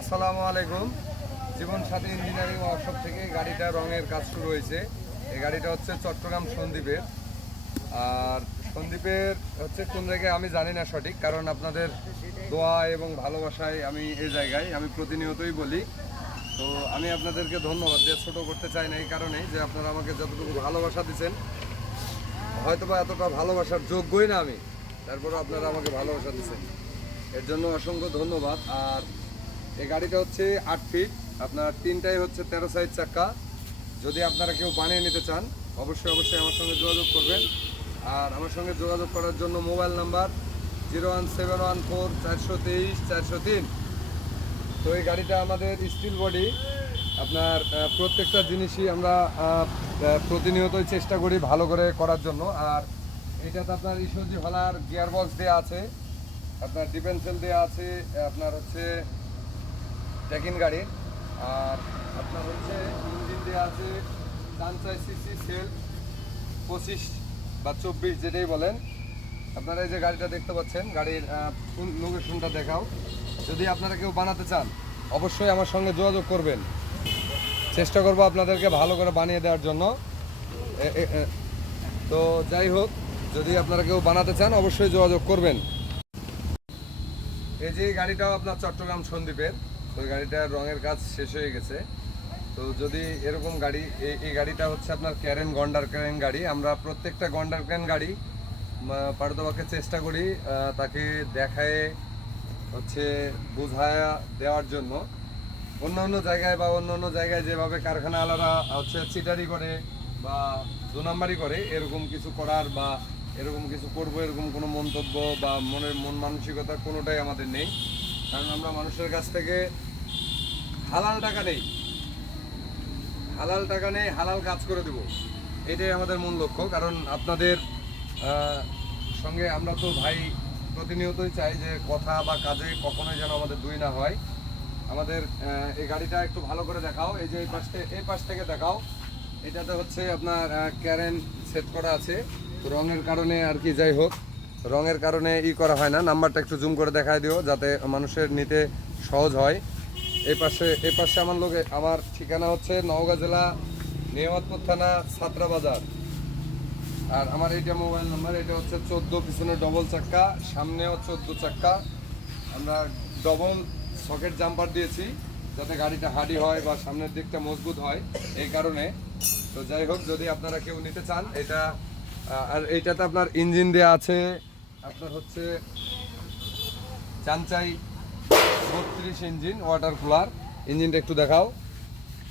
আসসালামু আলাইকুম। জীবন সাথী engineering workshop থেকে গাড়িটা রঙের কাজ শুরু হয়েছে। এই গাড়িটা হচ্ছে চট্টগ্রাম সন্দ্বীপের। আর সন্দ্বীপের হচ্ছে কোন জায়গায় আমি জানি না সঠিক, কারণ আপনাদের দোয়া এবং ভালোবাসায় আমি এই জায়গায় আমি প্রতিনিয়তই বলি। তো আমি আপনাদেরকে ধন্যবাদ দিয়ে ছোটো করতে চাই না, এই কারণেই যে আপনারা আমাকে যতটুকু ভালোবাসা দিচ্ছেন, হয়তো বা এতটা ভালোবাসার যোগ্যই না আমি, তারপরে আপনারা আমাকে ভালোবাসা দিচ্ছেন, এর জন্য অসংখ্য ধন্যবাদ। আর এই গাড়িটা হচ্ছে 8 ফিট, আপনার তিনটাই হচ্ছে 13 সাইজ চাক্কা। যদি আপনারা কেউ বানিয়ে নিতে চান অবশ্যই আমার সঙ্গে যোগাযোগ করবেন। আর আমার সঙ্গে যোগাযোগ করার জন্য মোবাইল নাম্বার 01714 423 403। তো এই গাড়িটা আমাদের স্টিল বডি, আপনার প্রত্যেকটা জিনিসই আমরা প্রতিনিয়তই চেষ্টা করি ভালো করে করার জন্য। আর এটাতে আপনার ইসোজি ভালার গিয়ার বক্স দেওয়া আছে, আপনার ডিফেন্সেল দেওয়া আছে, আপনার হচ্ছে ট্যাকিন গাড়ির। আর আপনার হচ্ছে ইঞ্জিন দেওয়া আছে 500 সিসি সেল 25 বা 24 যেটাই বলেন। আপনারা এই যে গাড়িটা দেখতে পাচ্ছেন, গাড়ির লোকেশনটা দেখাও। যদি আপনারা কেউ বানাতে চান অবশ্যই আমার সঙ্গে যোগাযোগ করবেন, চেষ্টা করব আপনাদেরকে ভালো করে বানিয়ে দেওয়ার জন্য। তো যাই হোক, যদি আপনারা কেউ বানাতে চান অবশ্যই যোগাযোগ করবেন। এই যে গাড়িটাও আপনার চট্টগ্রাম সন্দ্বীপের। তো এই গাড়িটার রঙের কাজ শেষ হয়ে গেছে। তো যদি এরকম গাড়ি, এই গাড়িটা হচ্ছে আপনার ক্যারেন গন্ডার ক্যারেন গাড়ি। আমরা প্রত্যেকটা গন্ডার ক্যারেন গাড়ি পারতপক্ষে চেষ্টা করি তাকে দেখায় হচ্ছে বোঝায়া দেওয়ার জন্য। অন্য জায়গায় বা অন্য জায়গায় যেভাবে কারখানা আলাদা হচ্ছে চিটারি করে বা দু নাম্বারি করে, এরকম কিছু করার বা এরকম কিছু করবো এরকম কোনো মন্তব্য বা মন মানসিকতা কোনোটাই আমাদের নেই। কারণ আমরা মানুষের কাছ থেকে হালাল টাকা নেই, হালাল কাজ করে দেব, এটাই আমাদের মূল লক্ষ্য। কারণ আপনাদের সঙ্গে আমরা তো ভাই প্রতিনিয়তই চাই যে কথা বা কাজে কখনোই যেন আমাদের দুই না হয়। আমাদের এই গাড়িটা একটু ভালো করে দেখাও। এই যে এই পাশ থেকে দেখাও। এটাতে হচ্ছে আপনার ক্যারেন সেট করা আছে, রঙের কারণে আর কি, যাই হোক রঙের কারণে করা হয় না। নাম্বারটা একটু জুম করে দেখায় দিও যাতে মানুষের নিতে সহজ হয়। এই পাশে আমার ঠিকানা হচ্ছে নওগাঁ জেলা নিয়ামতপুর থানা ছাত্রা বাজার। আর আমার এইটা মোবাইল নাম্বার, এটা হচ্ছে 14, পিছনে ডবল চাক্কা, সামনেও 14 চাক্কা। আমরা ডবল সকেট জাম্পার দিয়েছি যাতে গাড়িটা হার্ডি হয় বা সামনের দিকটা মজবুত হয়, এই কারণে। তো যাই হোক, যদি আপনারা কেউ নিতে চান এটা। আর এইটাতে আপনার ইঞ্জিন দেওয়া আছে, আপনার হচ্ছে চানচাই 32 ইঞ্জিন ওয়াটার কুলার। ইঞ্জিনটা একটু দেখাও।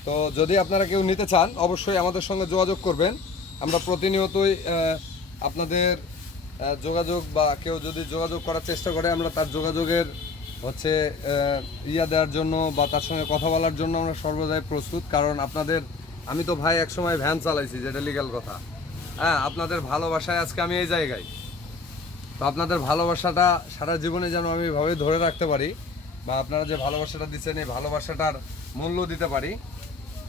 তো যদি আপনারা কেউ নিতে চান অবশ্যই আমাদের সঙ্গে যোগাযোগ করবেন। আমরা প্রতিনিয়তই আপনাদের যোগাযোগ বা কেউ যদি যোগাযোগ করার চেষ্টা করে, আমরা তার যোগাযোগের হচ্ছে দেওয়ার জন্য বা তার সঙ্গে কথা বলার জন্য আমরা সর্বদাই প্রস্তুত। কারণ আপনাদের, আমি তো ভাই একসময় ভ্যান চালাইছি, যেটা লিগ্যাল কথা। হ্যাঁ, আপনাদের ভালোবাসায় আজকে আমি এই জায়গায়। তো আপনাদের ভালোবাসাটা সারা জীবনে যেন আমি এভাবে ধরে রাখতে পারি, বা আপনারা যে ভালোবাসাটা দিচ্ছেন এই ভালোবাসাটার মূল্য দিতে পারি।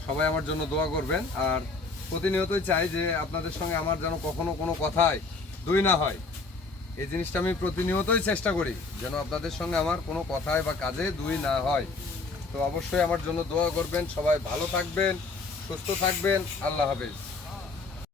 সবাই আমার জন্য দোয়া করবেন। আর প্রতিনিয়তই চাই যে আপনাদের সঙ্গে আমার যেন কখনো কোনো কথায় দুই না হয়, এই জিনিসটা আমি প্রতিনিয়তই চেষ্টা করি যেন আপনাদের সঙ্গে আমার কোনো কথায় বা কাজে দুই না হয়। তো অবশ্যই আমার জন্য দোয়া করবেন। সবাই ভালো থাকবেন, সুস্থ থাকবেন। আল্লাহ হাফেজ।